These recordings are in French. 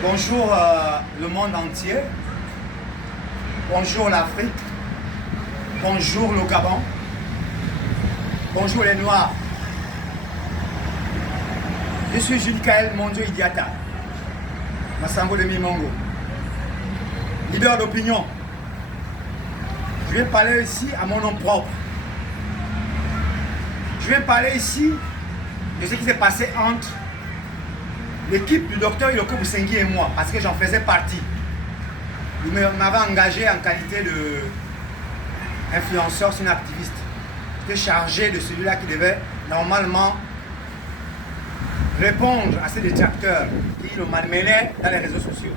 Bonjour le monde entier. Bonjour l'Afrique. Bonjour le Gabon. Bonjour les Noirs. Je suis Jules-Kaël Mondio Idiata, Massango de Mimongo, leader d'opinion. Je vais parler ici à mon nom propre. Je vais parler ici de ce qui s'est passé entre l'équipe du docteur Iloko Boussengi et moi, parce que j'en faisais partie. Vous m'avez engagé en qualité d'influenceur, c'est une activiste. J'étais chargé de celui-là qui devait normalement répondre à ces détracteurs qui le malmenaient dans les réseaux sociaux.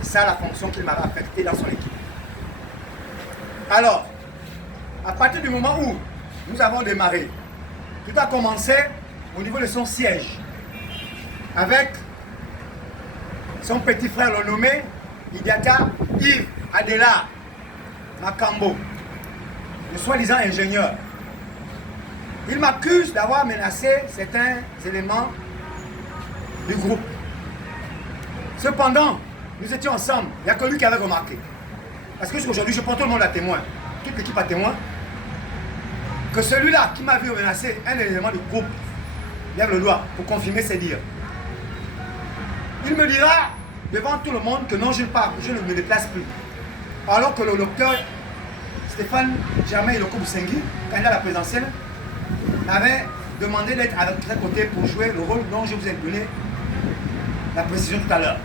C'est ça la fonction qu'il m'avait affectée dans son équipe. Alors, à partir du moment où nous avons démarré, tout a commencé au niveau de son siège, avec son petit frère le nommé Idiata Yves Adela Makambo, le soi-disant ingénieur. Il m'accuse d'avoir menacé certains éléments du groupe. Cependant, nous étions ensemble, il n'y a que lui qui avait remarqué. Parce que jusqu'aujourd'hui, je prends tout le monde à témoin, toute l'équipe à témoin, que celui-là qui m'a vu menacer un élément du groupe, lève le doigt pour confirmer ses dires. Il me dira devant tout le monde que non, je ne me déplace plus. Alors que le docteur Stéphane Germain Iloko Boussengi, candidat à la présidentielle, avait demandé d'être à notre côté pour jouer le rôle dont je vous ai donné la précision tout à l'heure.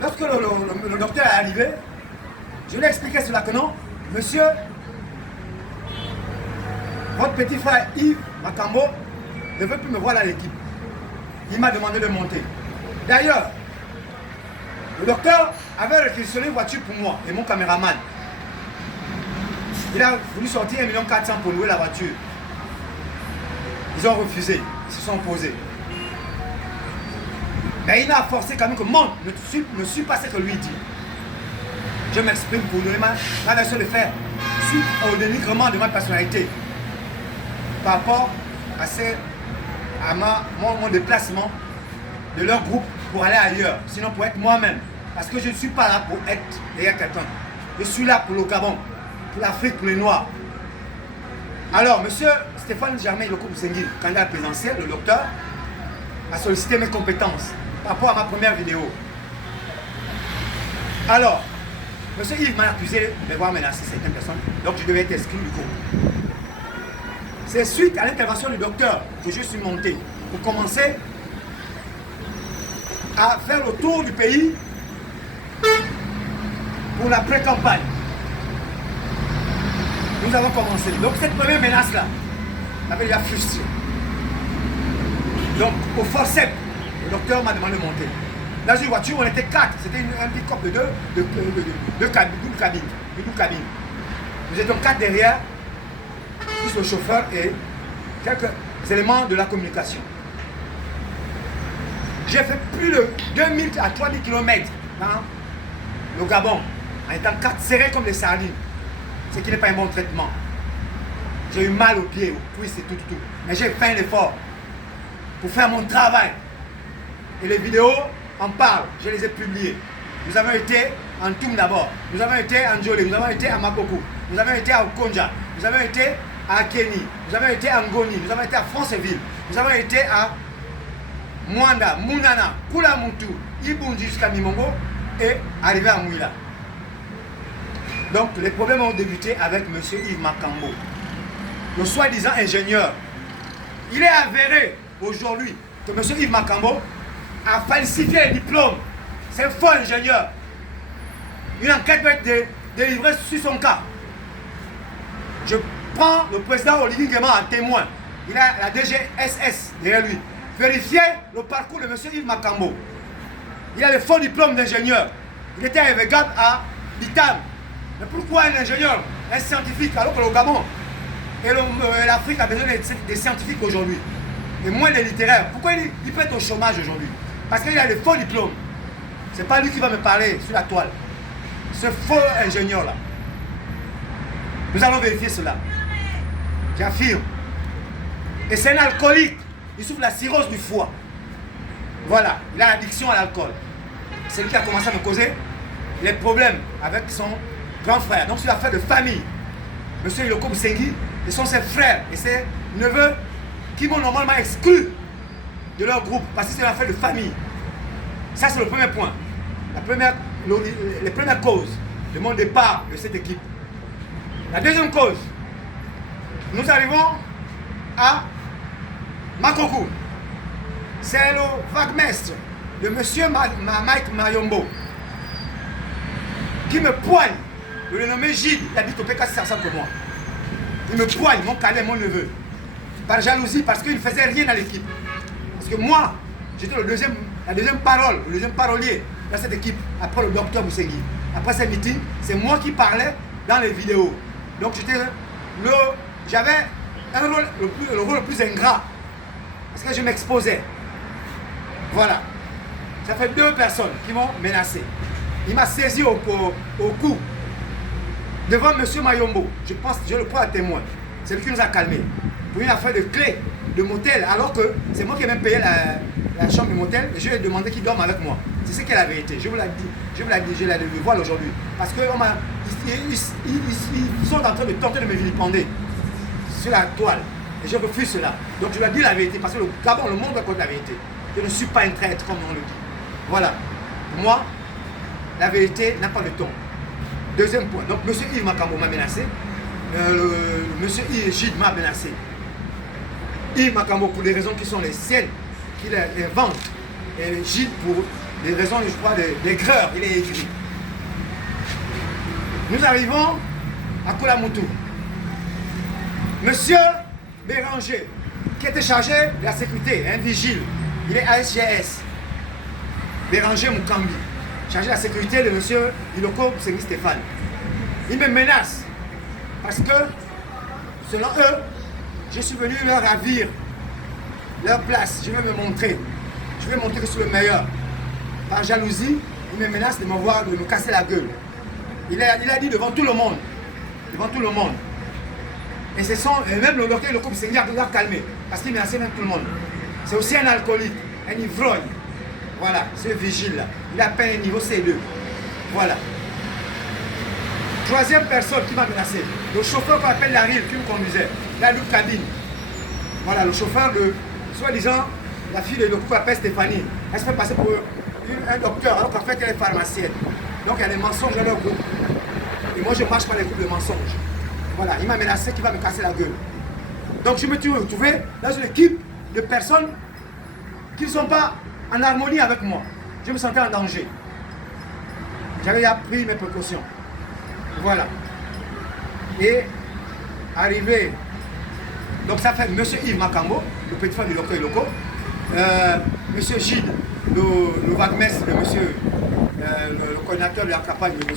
Lorsque le docteur est arrivé, je lui ai expliqué cela que non, monsieur, votre petit frère Yves Makambo ne veut plus me voir dans l'équipe. Il m'a demandé de monter. D'ailleurs, le docteur avait réquisitionné une voiture pour moi et mon caméraman. Il a voulu sortir 1,4 million pour louer la voiture. Ils ont refusé, ils se sont opposés. Mais il m'a forcé quand même que monte, ne suis pas ce que lui dit. Je m'exprime pour donner ma version de faire suite au dénigrement de ma personnalité par rapport à mon déplacement de leur groupe pour aller ailleurs, sinon pour être moi-même. Parce que je ne suis pas là pour être derrière quelqu'un. Je suis là pour le Gabon, pour l'Afrique, pour les Noirs. Alors, monsieur Stéphane Germain Iloko Boussengi, candidat à la présidentielle, le docteur, a sollicité mes compétences par rapport à ma première vidéo. Alors, monsieur Yves m'a accusé d'avoir menacé certaines personnes, donc je devais être exclu du groupe. C'est suite à l'intervention du docteur que je suis monté pour commencer à faire le tour du pays pour la pré-campagne. Nous avons commencé. Donc cette première menace-là m'avait déjà frustré. Donc au forceps, le docteur m'a demandé de monter. Dans une voiture, on était 4. C'était un petit corps de deux cabines. Nous étions 4 derrière, plus le chauffeur et quelques éléments de la communication. J'ai fait plus de 2000 à 3000 km dans le Gabon, en étant 4 serrés comme des sardines, ce qui n'est pas un bon traitement. J'ai eu mal aux pieds, aux cuisses et tout. Mais j'ai fait un effort pour faire mon travail. Et les vidéos en parlent, je les ai publiées. Nous avons été en Toum d'abord, nous avons été en Djolé, nous avons été à Makoko, nous avons été à Okonja, nous avons été à Keni, nous avons été à Ngoni, nous avons été à Franceville, nous avons été à Mwanda, Mounana, Kulamutu, Ibundi jusqu'à Mimongo et arrivé à Mouila. Donc les problèmes ont débuté avec M. Yves Makambo, le soi-disant ingénieur. Il est avéré aujourd'hui que M. Yves Makambo a falsifié les diplômes. C'est un faux ingénieur. Une enquête doit être délivrée sur son cas. Je prends le président Olivier Nguema en témoin. Il a la DGSS derrière lui. Vérifiez le parcours de M. Yves Makambo. Il a le faux diplôme d'ingénieur. Il était invégable à l'ITAM. Mais pourquoi un ingénieur, un scientifique, alors que le Gabon et l'Afrique a besoin des scientifiques aujourd'hui et moins des littéraires? Pourquoi il peut être au chômage aujourd'hui? Parce qu'il a le faux diplôme. Ce n'est pas lui qui va me parler sur la toile. Ce faux ingénieur-là. Nous allons vérifier cela. J'affirme. Et c'est un alcoolique. Il souffre de la cirrhose du foie. Voilà, il a l'addiction à l'alcool. C'est lui qui a commencé à me causer les problèmes avec son grand frère. Donc c'est une affaire de famille. Monsieur Iloko Msengi, ce sont ses frères et ses neveux qui m'ont normalement exclu de leur groupe parce que c'est une affaire de famille. Ça c'est le premier point. Les premières causes de mon départ de cette équipe. La deuxième cause, nous arrivons à Makoko. C'est le vaguemestre de monsieur Mike Mayombo qui me poigne. Le nommé Gilles, il habite au PK, c'est ça que moi. Il me poigne, mon cadet, mon neveu. Par jalousie, parce qu'il ne faisait rien à l'équipe. Parce que moi, j'étais la deuxième parole, le deuxième parolier dans cette équipe, après le docteur Moussengui. Après ces meetings, c'est moi qui parlais dans les vidéos. Donc j'avais le rôle le plus ingrat. Parce que je m'exposais. Voilà. Ça fait 2 personnes qui m'ont menacé. Il m'a saisi au cou. Devant M. Mayombo. Je pense, je le prends à témoin. C'est lui qui nous a calmés. Pour une affaire de clé de motel, alors que c'est moi qui ai même payé la chambre de motel. Et je lui ai demandé qu'il dorme avec moi. C'est ce qu'est la vérité. Je vous l'ai dit. Je l'ai le voir aujourd'hui. Parce qu'ils sont en train de tenter de me vilipender sur la toile. Et je refuse cela. Donc je lui ai dit la vérité. Parce que le Gabon, le monde raconte la vérité. Je ne suis pas un traître, comme on le dit. Voilà. Pour moi, la vérité n'a pas de ton. Deuxième point. Donc M. Yves Makambo m'a menacé. M. Yves Gide m'a menacé. Yves Makambo pour des raisons qui sont les siennes, qu'il invente. Et Gide pour des raisons, je crois, d'aigreur. Il est écrit. Nous arrivons à Kolamutu. Monsieur Béranger, qui était chargé de la sécurité, un vigile, il est ASGS. Béranger Mukambi, chargé de la sécurité de monsieur Iloko Msengi Stéphane. Il me menace parce que, selon eux, je suis venu leur ravir leur place. Je vais me montrer. Je vais montrer que je suis le meilleur. Par jalousie, il me menace de me casser la gueule. Il a dit devant tout le monde. Devant tout le monde. Et même le docteur Iloko Msengi l'a calmé. Parce qu'il menaçait même tout le monde. C'est aussi un alcoolique, un ivrogne. Voilà, ce vigile-là. Il a à peine un niveau C2. Voilà. Troisième personne qui m'a menacé. Le chauffeur qu'on appelle Laril, qui me conduisait. La double cabine. Voilà, le chauffeur de, soi-disant, la fille de Iloko qu'on appelle Stéphanie. Elle se fait passer pour un docteur, alors qu'en fait, elle est pharmacienne. Donc, il y a des mensonges dans leur groupe. Et moi, je ne marche pas les groupes de mensonges. Voilà, il m'a menacé qu'il va me casser la gueule. Donc, je me suis retrouvé dans une équipe de personnes qui ne sont pas en harmonie avec moi. Je me sentais en danger. J'avais pris mes précautions. Voilà. Et arrivé. Donc ça fait M. Yves Makambo, le petit frère du Iloko, M. Gide, le vaguemestre de M. Le coordinateur de la campagne de M.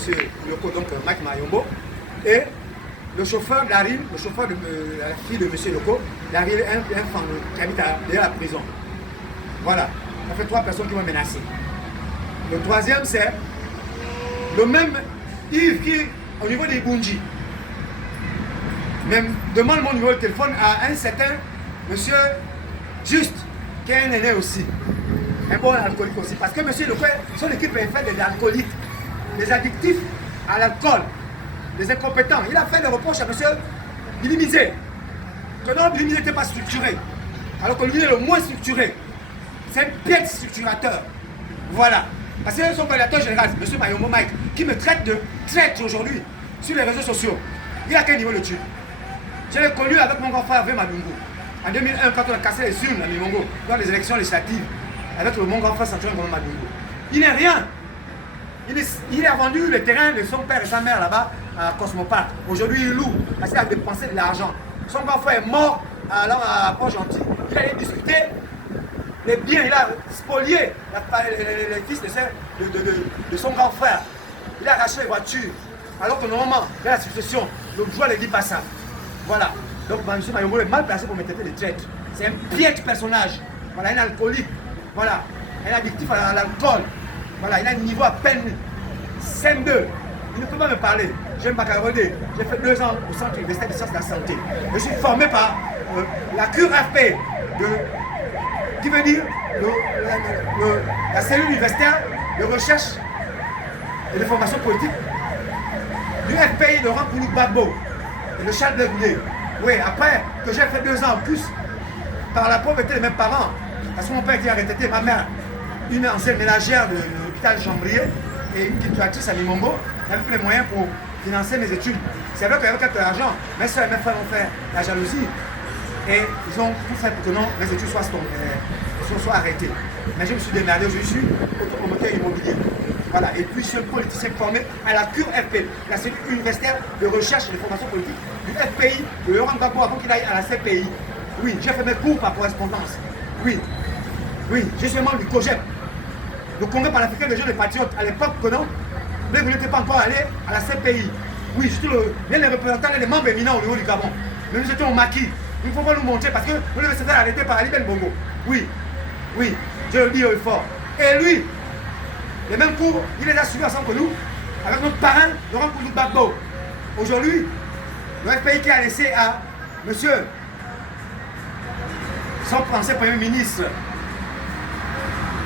Iloko, donc Mike Mayombo, et le chauffeur Laril, le chauffeur de la fille de M. Iloko, Laril, un enfant qui habite derrière la prison. Voilà. Ça fait 3 personnes qui m'ont menacé. Le troisième, c'est le même Yves qui, au niveau des Bunji, même demande mon numéro de téléphone à un certain monsieur Juste, qui est un aîné aussi. Un bon alcoolique aussi. Parce que monsieur Iloko, son équipe est faite des alcooliques, des addictifs à l'alcool, des incompétents. Il a fait des reproches à monsieur Bilimizé. Que non, Bilimizé n'était pas structuré. Alors que lui est le moins structuré. C'est un piètre structurateur. Voilà. Parce que son coordinateur général, M. Mayombo Mike, qui me traite de traître aujourd'hui sur les réseaux sociaux. Il a quel niveau le tue? Je l'ai connu avec mon grand frère V. Madungu. En 2001, quand on a cassé les urnes à Limongo, dans les élections législatives, avec mon grand frère Santiago Madungu. Il n'est rien. Il a vendu le terrain de son père et sa mère là-bas à Cosmopark. Aujourd'hui, il loue parce qu'il a dépensé de l'argent. Son grand frère est mort à Port-Gentil. Il allait discuter les biens, il a spolié les fils de son grand frère. Il a arraché les voitures. Alors que normalement, il y a la succession. Le droit ne dit pas ça. Voilà. Donc, M. Mayombo est mal placé pour me traiter de traître. C'est un piètre personnage. Voilà, un alcoolique. Voilà, un addictif à l'alcool. Voilà, il a un niveau à peine CM2. Il ne peut pas me parler. J'aime baccalauréat. J'ai fait 2 ans au centre universitaire de sciences de la santé. Je suis formé par la cure FP qui veut dire la cellule universitaire de recherche et de formation politique du FPI de Laurent Gbagbo et de Charles Blé. Oui, après que j'ai fait 2 ans en plus, par la pauvreté de mes parents, parce que mon père était arrêté, ma mère, une ancienne ménagère de l'hôpital Chambrier et une culturatrice à Limongo, n'avait plus les moyens pour financer mes études. C'est vrai qu'il y avait quelques argent, mes soeurs et mes frères ont fait la jalousie et ils ont tout fait pour que non, mes études soient arrêtées. Mais je me suis démerdé, je suis autopromoteur immobilier. Voilà, et puis je suis un politicien formé à la CUR FP, la cellule universitaire de recherche et de formation politique du FPI, de Laurent Gbagbo avant qu'il aille à la CPI. Oui, j'ai fait mes cours par correspondance. Oui, oui, je suis membre du COGEP, le Congrès panafricain des jeunes et patriotes. À l'époque, non, mais vous n'étiez pas encore allé à la CPI. Oui, je suis les représentants, les membres éminents au niveau du Gabon. Mais nous étions au maquis. Il ne faut pas nous montrer parce que vous devez se faire arrêter par Ali Ben Bongo. Oui, oui, je le dis fort. Et lui, les mêmes cours, il les a suivis ensemble que nous, avec notre parrain, Laurent Gbagbo. Aujourd'hui, le FPI qui a laissé à monsieur son ancien Premier ministre,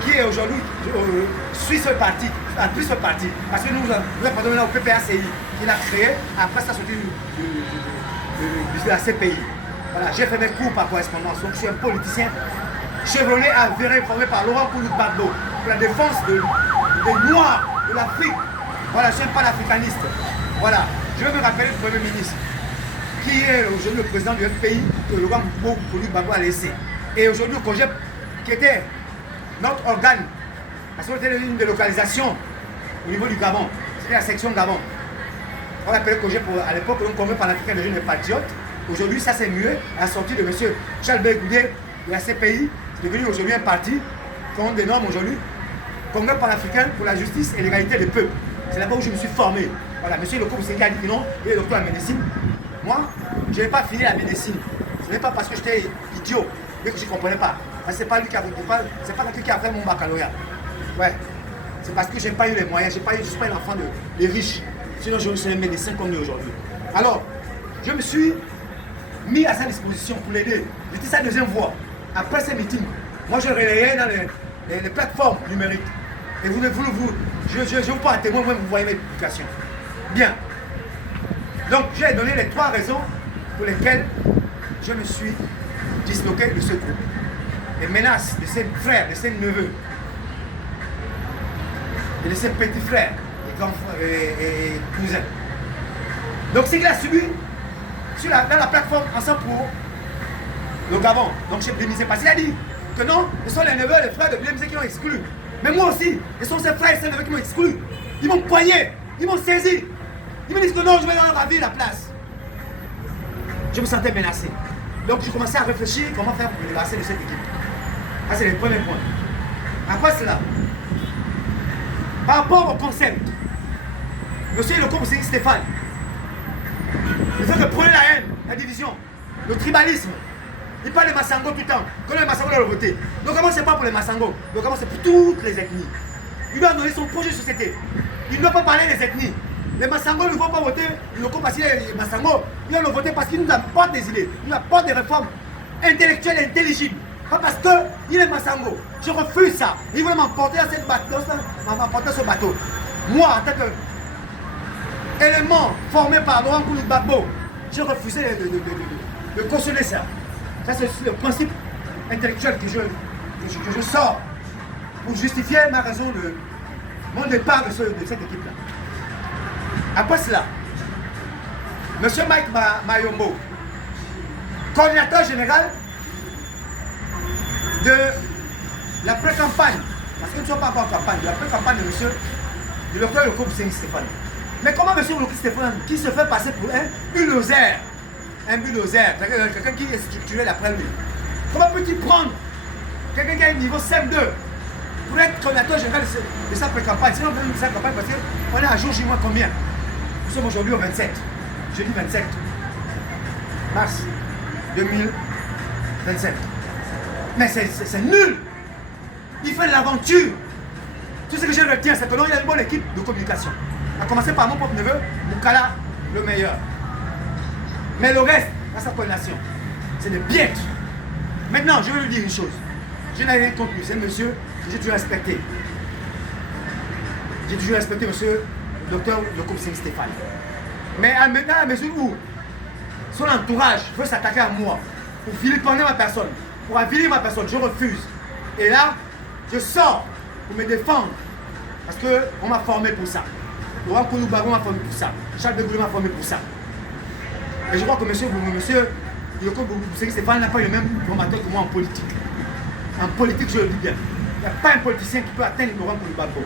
qui est aujourd'hui suit ce parti, a pris ce parti, parce que nous avons donné au PPACI, qu'il a créé après sa sortie de la CPI. Voilà, j'ai fait mes cours par correspondance, donc je suis un politicien chevronné, avéré, formé par Laurent Gbagbo pour la défense des Noirs de l'Afrique. Voilà, je ne suis pas l'africaniste. Voilà, je veux me rappeler le Premier ministre, qui est aujourd'hui le président du FPI que Laurent Gbagbo a laissé. Et aujourd'hui, le COGEP, qui était notre organe, parce qu'on était une délocalisation au niveau du Gabon, c'était la section Gabon. On l'appelait COGEP à l'époque, le Congrès panafricain des jeunes et patriotes. Aujourd'hui, ça s'est mué à la sortie de M. Charles Blé de la CPI. C'est devenu aujourd'hui un parti qu'on dénomme aujourd'hui Congrès panafricain pour la justice et l'égalité des peuples. C'est là-bas où je me suis formé. Voilà, M. Lecoq Ségué a dit que non, il est docteur en médecine. Moi, je n'ai pas fini la médecine. Ce n'est pas parce que j'étais idiot et que je ne comprenais pas. C'est pas lui qui a c'est pas lui qui a fait mon baccalauréat. Ouais. C'est parce que je n'ai pas eu les moyens, je ne suis pas un enfant de riches. Sinon, je serais un médecin comme lui aujourd'hui. Alors, je me suis mis à sa disposition pour l'aider. J'étais sa deuxième voix. Après ces meetings, moi je relayais dans les plateformes numériques. Et je vous prends à témoin, moi vous voyez mes publications. Bien. Donc, j'ai donné les 3 raisons pour lesquelles je me suis disloqué de ce groupe. Les menaces de ses frères, de ses neveux, et de ses petits frères, et cousins. Donc, c'est qu'il a subi dans la plateforme Ensemble pour le Gabon. Donc, chez Blémisé, parce qu'il a dit que non, ce sont les neveux et les frères de Blémisé qui l'ont exclu. Mais moi aussi, ce sont ses frères et ses neveux qui m'ont exclu. Ils m'ont poigné, ils m'ont saisi. Ils me disent que non, je vais leur ravir la place. Je me sentais menacé. Donc, je commençais à réfléchir comment faire pour me débarrasser de cette équipe. Ça, c'est le premier point. Après cela, par rapport au concept, monsieur le conseiller Stéphane, il faut que prenez la haine, la division, le tribalisme. Il parle des Massango tout le temps, que les Massango doivent voter. Donc, comment c'est pas pour les Massango? Donc, comment c'est pour toutes les ethnies? Il doit donner son projet de société. Il ne doit pas parler des ethnies. Les Massango ne vont pas voter, parce que les Massango, ils vont voter parce qu'ils nous apportent des idées, ils nous apportent des réformes intellectuelles et intelligibles. Pas parce qu'il est Massango. Je refuse ça. Ils veulent m'emporter à cette bateau, m'emporter ce bateau. Moi, en tant qu'élément formé par Laurent Gbagbo, j'ai refusé de cautionner ça. Ça, c'est le principe intellectuel que je sors pour justifier ma raison de mon départ de cette équipe-là. Après cela, M. Mike Mayombo, coordinateur général de la pré-campagne, parce que nous ne sommes pas encore en campagne, de la pré-campagne de M. le docteur Lecoq Stéphane. Mais comment M. Lecoq Stéphane, qui se fait passer pour un bulldozer, quelqu'un qui est structuré d'après lui, comment peut-il prendre quelqu'un qui a un niveau CM2 pour être coordinateur général de sa pré-campagne? Sinon, on peut faire sa campagne parce qu'on est à jour J- combien? Nous sommes aujourd'hui au 27, jeudi 27 mars 2027. Mais c'est nul. Il fait de l'aventure. Tout ce que je retiens, c'est que non, il y a une bonne équipe de communication. À commencer par mon propre neveu, Moukala, le meilleur. Mais le reste, dans sa coordination, c'est des piètres. Maintenant, je vais lui dire une chose. Je n'ai rien contre lui. C'est un monsieur que j'ai toujours respecté. J'ai toujours respecté monsieur le docteur Yoko Stéphane. Mais à la mesure où son entourage veut s'attaquer à moi pour vilipender ma personne, pour avilir ma personne, je refuse. Et là, je sors pour me défendre. Parce qu'on m'a formé pour ça. Laurent Kouloubago m'a formé pour ça. Charles de Gaulle m'a formé pour ça. Et je crois que monsieur Yoko Stéphane n'a pas eu le même formateur que moi en politique. En politique, je le dis bien. Il n'y a pas un politicien qui peut atteindre Laurent Kouloubago.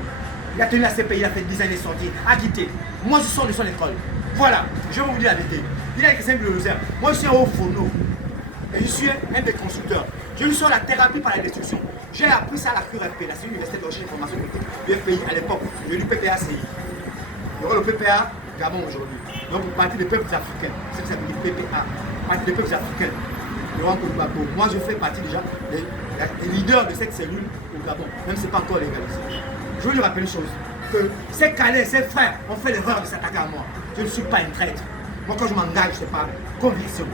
Il a tenu la CPI, il a fait 10 années sorties, a quitté. Moi, je sors de son école. Voilà, je vais vous dire la vérité. Il a écrit un biologien. Moi, je suis un haut fourneau. Et je suis un des constructeurs. Je lui sors la thérapie par la destruction. J'ai appris ça à la QRFP, la Université de Recherche et Formation Politique, l'UFPI à l'époque, et du PPA-CI. Il y aura le PPA Gabon aujourd'hui. Donc, le Parti des peuples africains. C'est ce que ça veut dire PPA. Parti des peuples africains. Laurent Kouloubago. Moi, je fais partie déjà des leaders de cette cellule au Gabon, même si ce n'est pas encore légalisé. Je veux lui rappeler une chose, que ces Calais, ces frères ont fait l'erreur de s'attaquer à moi. Je ne suis pas un traître. Moi, quand je m'engage, c'est par conviction.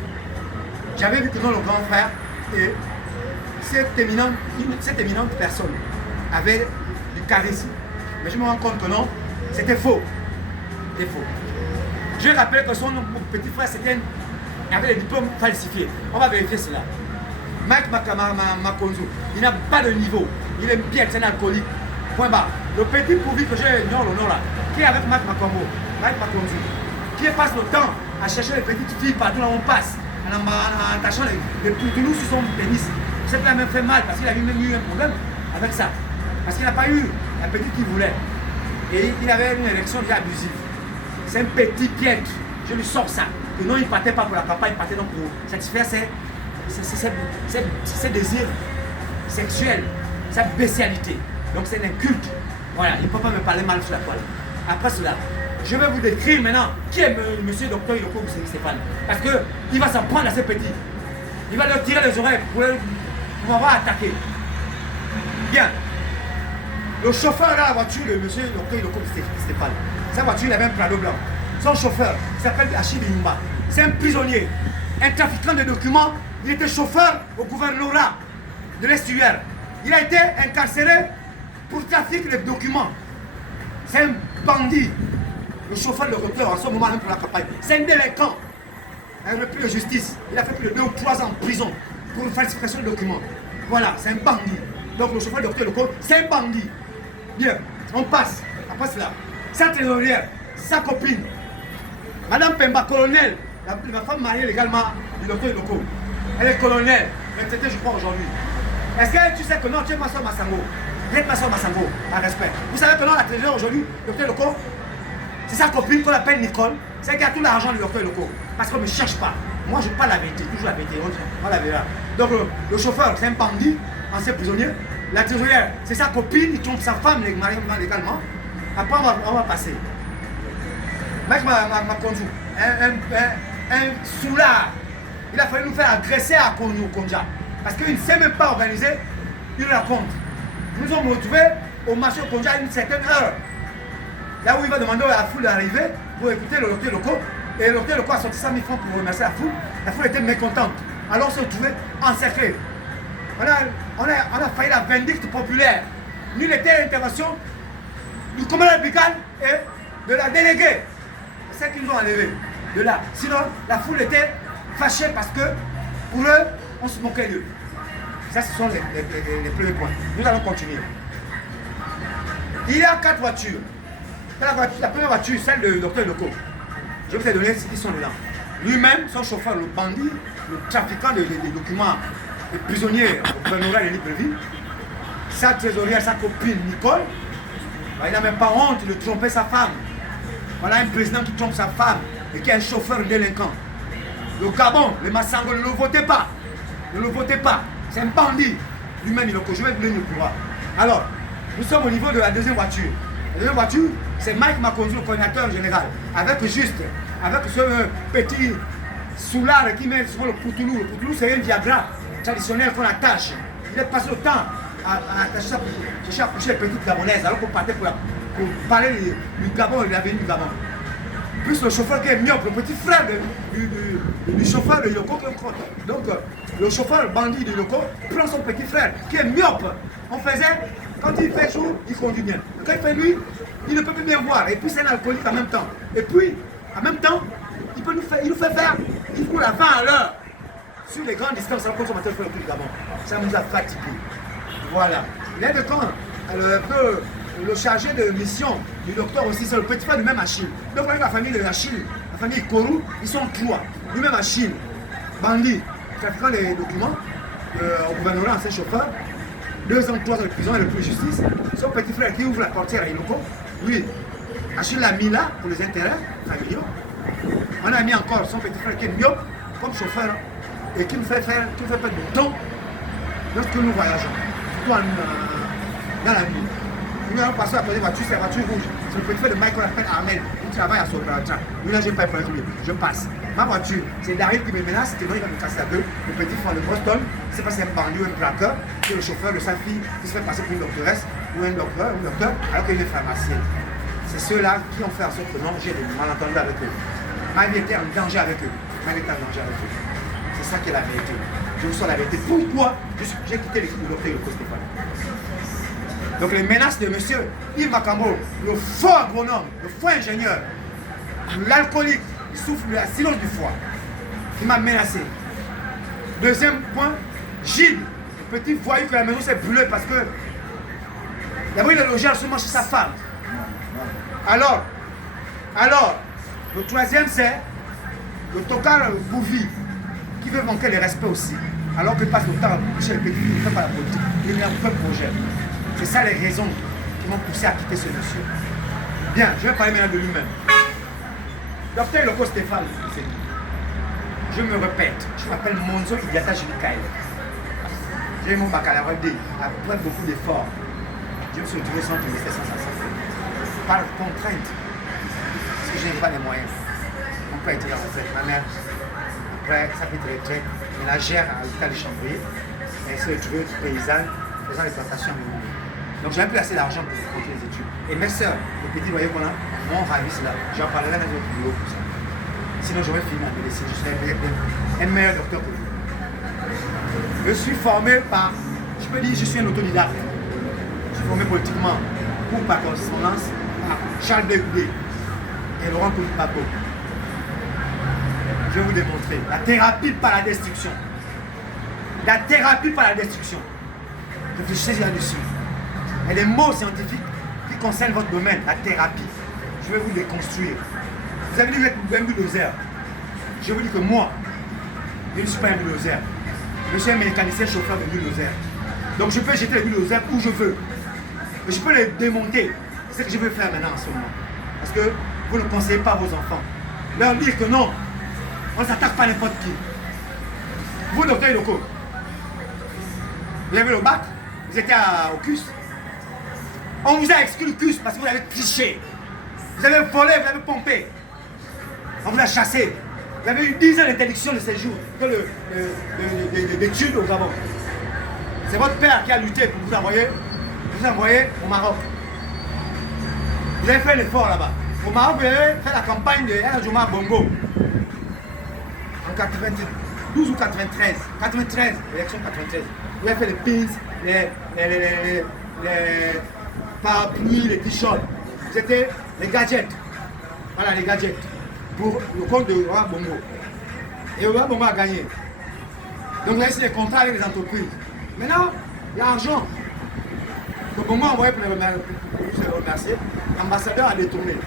J'avais vu que dans le grand frère, et cette éminente personne avait du charisme. Mais je me rends compte que non, c'était faux. C'était faux. Je rappelle que son petit frère avait des diplômes falsifiés. On va vérifier cela. Mike Makonzo, il n'a pas de niveau. Il est bien, c'est un alcoolique. Point barre. Le petit pourvu que j'ai le nom là, qui est avec Mike Makonzo, qui passe le temps à chercher les petites filles partout là où on passe, en attachant les poutous sur son pénis. C'est qu'il a même fait mal parce qu'il a même eu un problème avec ça. Parce qu'il n'a pas eu la petite qu'il voulait. Et il avait une érection déjà abusive. C'est un petit piège. Je lui sors ça. Que non, il ne partait pas pour la campagne, il partait donc pour satisfaire ses désirs sexuels, sa bestialité. Donc c'est un culte. Voilà, il ne peut pas me parler mal sur la toile. Après cela, je vais vous décrire maintenant qui est monsieur docteur Yoko Stéphane. Parce qu'il va s'en prendre à ces petits. Il va leur tirer les oreilles pour m'avoir attaqué. Bien. Le chauffeur de la voiture de monsieur docteur Yoko Stéphane. Sa voiture, il avait un Prado blanc. Son chauffeur, il s'appelle Achille Yumba. C'est un prisonnier, un trafiquant de documents. Il était chauffeur au gouvernorat de l'estuaire. Il a été incarcéré pour trafic de documents. C'est un bandit. Le chauffeur de docteur en ce moment même pour la campagne. C'est un délinquant. Un repris de justice. Il a fait plus de 2 ou 3 ans en prison pour une falsification de documents. Voilà, c'est un bandit. Donc le chauffeur de docteur Loco, c'est un bandit. Bien, on passe. Après cela, sa trésorière, sa copine, Madame Pemba, colonel, ma femme mariée légalement du docteur Loco. Elle est colonel, retraitée je crois aujourd'hui. Est-ce que tu sais que non, tu es ma soeur Massango? Tu es ma soeur Massango, par respect. Vous savez que non, la trésorière aujourd'hui, docteur Loco, c'est sa copine qu'on appelle Nicole, c'est qui a tout l'argent du docteur Loco. Parce qu'on ne me cherche pas. Moi je parle la vérité, toujours la vérité, on la verra. Donc le chauffeur, c'est un bandit, ancien prisonnier. La trésorière, c'est sa copine, il trompe sa femme légalement. Après on va passer. Mec m'a conduit, un soulard. Il a fallu nous faire agresser à Konja. Parce qu'il ne s'est même pas organisé une rencontre. Nous sommes retrouvés au marché Konja à une certaine heure. Là où il va demander à la foule d'arriver pour écouter le docteur Loco. Et le docteur Loco a sorti 100 000 francs pour remercier la foule. La foule était mécontente. Alors on s'est retrouvés encerclés. On a failli la vindicte populaire. Nous était l'intervention du commandant Bican et de la déléguée. C'est celle qu'ils nous ont enlevé de là. Sinon, la foule était fâchée parce que pour eux, on se moquait d'eux. Ça, ce sont les premiers points. Nous allons continuer. Il y a 4 voitures. La première voiture, celle du docteur Loco. Je vais vous donner ceux qui sont dedans. Lui-même, son chauffeur, le bandit, le trafiquant de documents, le prisonnier au gouvernorat de Libreville. Sa trésorière, sa copine Nicole. Il n'a même pas honte de tromper sa femme. Voilà un président qui trompe sa femme et qui est un chauffeur délinquant. Le Gabon, le Massango, ne le votez pas. Ne le votez pas. C'est un bandit. Lui-même, je vais vous donner le pouvoir. Alors, nous sommes au niveau de la deuxième voiture. La deuxième voiture, c'est Mike Makonzo, le coordinateur général. Avec ce petit soulard qui met sur le poutoulou. Le poutoulou, c'est un Viagra traditionnel qu'on attache. Il est passé le temps à attacher ça pour chercher à coucher les petites gabonaises alors qu'on partait pour parler du Gabon et de l'avenir du Gabon. Plus le chauffeur qui est myope, le petit frère du chauffeur de Yoko. Donc, le chauffeur bandit de Yoko prend son petit frère qui est myope. On faisait, quand il fait jour, il conduit bien. Quand il fait nuit, il ne peut plus bien voir. Et puis c'est un alcoolique en même temps. Et puis, en même temps, il nous fait faire, il roule à 20 à l'heure. Sur les grandes distances, alors qu'on consommateur fait le plus d'abord. Ça nous a fatigués. Voilà. L'aide de camp, le chargé de mission du docteur aussi, c'est le petit frère du même Achille. Donc avec la famille de Achille, la famille Kourou, ils sont trois. Lui-même Achille, bandit, trafiquant les documents au gouvernement, ancien chauffeur, 2 ans, 3 ans de prison et le plus de justice. Son petit frère qui ouvre la portière à Iloko, lui, Achille l'a mis là pour les intérêts familiaux. On a mis encore son petit frère qui est myope comme chauffeur et qui nous fait perdre du temps lorsque nous voyageons, surtout dans la nuit. Nous allons passer à côté de voiture, c'est la voiture rouge. C'est le petit frère de Michael appelle Ahmed. Il travaille à Sobratra. Lui là, je n'ai pas pour lui. Je passe. Ma voiture, c'est Daryl qui me menace, qui va me casser la gueule. Le petit frère de Boston, c'est pas si c'est un bandit ou un braqueur, c'est le chauffeur de sa fille qui se fait passer pour une doctoresse ou un docteur, alors qu'il est pharmacien. C'est ceux-là qui ont fait en sorte que non, j'ai des malentendus avec eux. Ma vie était en danger avec eux. Ma vie était en danger avec eux. C'est ça qui est la vérité. Je vous sors la vérité. Pourquoi j'ai quitté l'équipe du docteur Yoko Stéphane? Donc les menaces de monsieur Yves Makambo, le faux agronome, le faux ingénieur, l'alcoolique, il souffre de la silence du foie, qui m'a menacé. Deuxième point, Gilles, le petit voyou que la maison s'est brûlée parce que d'abord il est logé seulement chez sa femme. Alors, le troisième c'est le tocard Bouvi, qui veut manquer le respect aussi. Alors qu'il passe le temps chez les petits, il ne fait pas la politique, il n'a aucun projet. C'est ça les raisons qui m'ont poussé à quitter ce monsieur. Bien, je vais parler maintenant de lui-même. Docteur Yoko Stéphane, je me répète, je m'appelle Monzo Idiata Julikaï. J'ai eu mon baccalauréat D, après beaucoup d'efforts. Je me suis retrouvé sans ministère sans sa santé. Par contrainte, parce que je n'ai pas les moyens. Mon père était en retraite, ma mère, après sa petite retraite, ménagère à l'hôpital de Chambry, elle s'est retrouvée paysanne, faisant les plantations à Mimouni. Donc j'avais plus assez d'argent pour continuer les études. Et mes soeurs, les petits voyez qu'on a, m'ont ravi cela. J'en parlerai dans notre vidéo pour ça. Sinon j'aurais fini à me laisser, je serais un meilleur docteur que vous. Je suis formé par, je peux dire, je suis un autodidacte. Je suis formé politiquement ou par correspondance par Charles Bégoudé et Laurent Koulibato. Je vais vous démontrer la thérapie par la destruction. La thérapie par la destruction. Réfléchissez là-dessus. Il y a des mots scientifiques qui concernent votre domaine, la thérapie. Je vais vous déconstruire. Vous avez dit que vous êtes un bulldozer. Je vous dis que moi, je ne suis pas un bulldozer. Je suis un mécanicien chauffeur de bulldozer. Donc je peux jeter les bulldozers où je veux. Mais je peux les démonter. C'est ce que je veux faire maintenant en ce moment. Parce que vous ne conseillez pas à vos enfants. Leur dire que non, on ne s'attaque pas à n'importe qui. Vous, docteur Yoko, vous avez le bac, vous étiez au CUS. On vous a exclu le CUS parce que vous avez triché. Vous avez volé, vous avez pompé. On vous a chassé. Vous avez eu 10 ans d'interdiction de séjour d'études au Gabon. C'est votre père qui a lutté pour vous envoyer au Maroc. Vous avez fait l'effort là-bas. Au Maroc, vous avez fait la campagne de Ajouma Bongo. En 92 ou 93. 93, l'élection 93. Vous avez fait les pins, les parapluies, les t-shirts. C'était les gadgets. Voilà, les gadgets. Pour le compte de Roi Bongo. Et Roi Bongo a gagné. Donc vous avez signé des contrats avec les entreprises. Maintenant, l'argent que Bongo a envoyé pour se remercier, l'ambassadeur a détourné.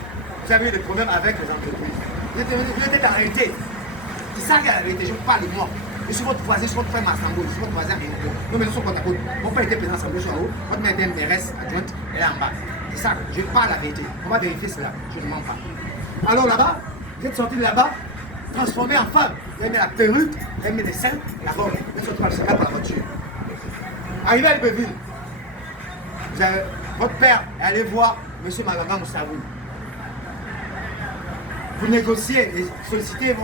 Vous avez eu des problèmes avec les entreprises. Vous êtes arrêté. C'est ça qui est la vérité. Je parle de moi. Je suis votre voisin, je suis votre frère Massambo, je suis votre voisin Réunion. Nos maisons sont côte à côte. Mon père était président Massambo, je suis en haut. Votre mère était mairesse adjointe, elle est en bas. C'est ça, je parle la vérité. On va vérifier cela. Je ne mens pas. Alors là-bas, vous êtes sorti de là-bas, transformé en femme. Vous avez mis la perruque, vous avez mis les seins, la robe. Vous êtes sorti par le cigare par la voiture. Arrivé à Libreville, votre père est allé voir M. Maganga Moussavou. Vous négociez et sollicitez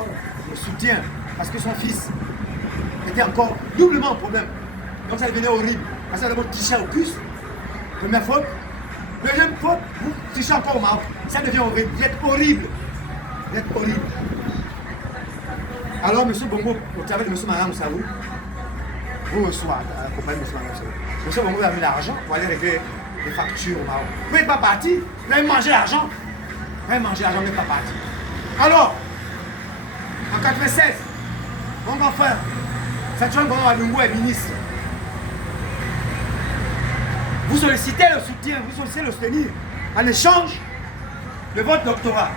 le soutien parce que son fils était encore doublement en problème. Donc ça devenait horrible. Parce que d'abord tricher au cul. Première faute. Deuxième faute, vous trichez encore au Maroc. Ça devient horrible. Vous êtes horrible. Vous êtes horrible. Alors, M. Bongo, au travers de M. Maram Salou, vous reçoit, accompagné de M. Maram Salou. M. Bongo a mis l'argent pour aller régler les factures au Maroc. Vous n'êtes pas parti, vous avez mangé l'argent. Vous avez mangé l'argent, vous n'êtes pas parti. Alors, en 96, mon grand frère, Saturne Bongo Adungo est ministre. Vous sollicitez le soutien, vous sollicitez le soutenir en échange de votre doctorat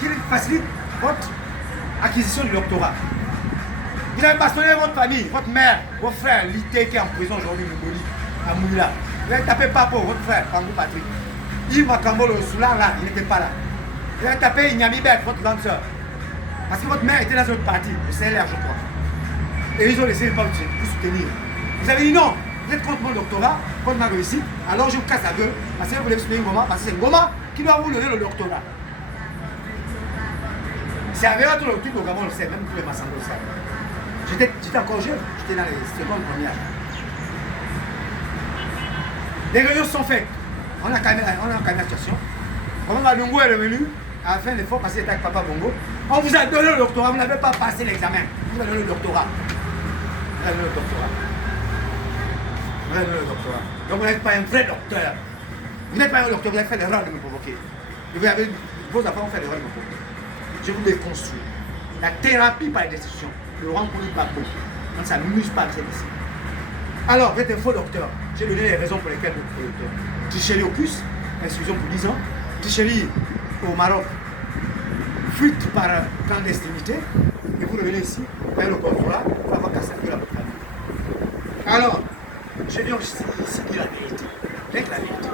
qui facilite votre acquisition du doctorat. Vous avez bastonné votre famille, votre mère, votre frère, Lité qui est en prison aujourd'hui, à Moula. Vous avez tapé Papo, votre frère, Pangou Patrick. Yves Makambo, le soulard là, il n'était pas là. Vous avez tapé Inyami Bet, votre grande soeur. Parce que votre mère était dans notre parti, le CLR, je crois. Et ils ont laissé ne pas vous soutenir. Vous avez dit non, vous êtes contre mon doctorat, contre ma réussite, alors je vous casse la gueule, parce que vous voulez soutenir Ngoma, parce que c'est Ngoma qui doit vous donner le doctorat. C'est avec tout le truc au Gabon, on le sait, même tous les Massangos le savent. J'étais encore jeune, j'étais dans les secondes premières. Les réunions sont faites. On a calmé la situation. Quand Madungo est revenu, à la fin de l'effort, parce qu'il était avec Papa Bongo, on vous a donné le doctorat, vous n'avez pas passé l'examen. Vous avez donné le doctorat. Vous avez donné le doctorat. Vous avez donné le doctorat. Donc vous n'êtes pas un vrai docteur. Vous n'êtes pas un docteur, vous avez fait l'erreur de me provoquer. Vos affaires ont fait l'erreur de me provoquer. Je vous déconstruis. La thérapie par les destitutions, le rencontre pas beau. Donc ça ne m'amuse pas de cette ici. Alors, vous êtes un faux docteur. J'ai donné les raisons pour lesquelles vous êtes faux docteur. Tricherie au CUS, instruction pour 10 ans. Tricherie au Maroc, fuite par clandestinité. Et vous revenez ici, vous avez le doctorat, vous avoir cassé la gueule à votre famille. Alors, je dis ici dit la vérité. Avec la vérité.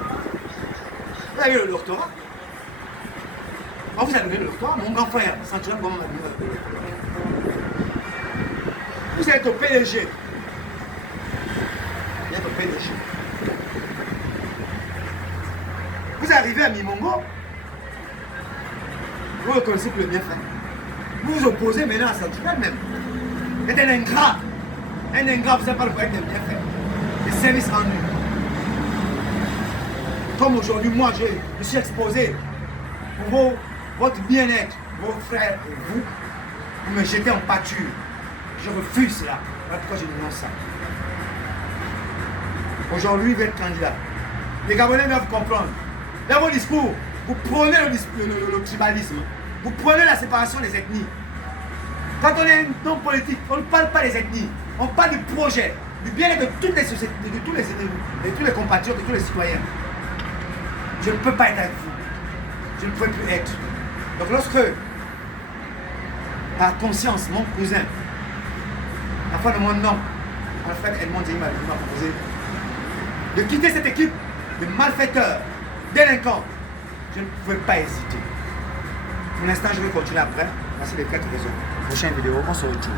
Vous avez le doctorat. Quand vous avez donné le doctorat, mon grand frère, Santiago Goma m'a donné le doctorat. Vous êtes au PDG. Vous êtes au PDG. Vous arrivez à Mimongo, vous reconnaissez que le bienfait. Vous vous opposez maintenant à Santiago même. Vous êtes un ingrat. Un ingrat, vous ne savez pas le problème des bienfaits. Des services rendus. Comme aujourd'hui, moi, je me suis exposé pour votre bien-être, vos frères et vous, vous me jetez en pâture. Je refuse cela. Voilà pourquoi je dénonce ça. Aujourd'hui, vous êtes candidat. Les Gabonais doivent comprendre. Dans vos discours, vous prenez le tribalisme. Vous prenez la séparation des ethnies. Quand on est un homme politique, on ne parle pas des ethnies. On parle du projet, du bien-être de toutes les sociétés, de tous les compatriotes, de tous les citoyens. Je ne peux pas être avec vous. Je ne peux plus être. Donc lorsque, par conscience, mon cousin, la fin de mon nom, Alfred Edmond Djima m'a proposé de quitter cette équipe de malfaiteurs, délinquants, je ne pouvais pas hésiter. Pour l'instant, je vais continuer après. Voici les quelques raisons. Prochaine vidéo, on se retrouve.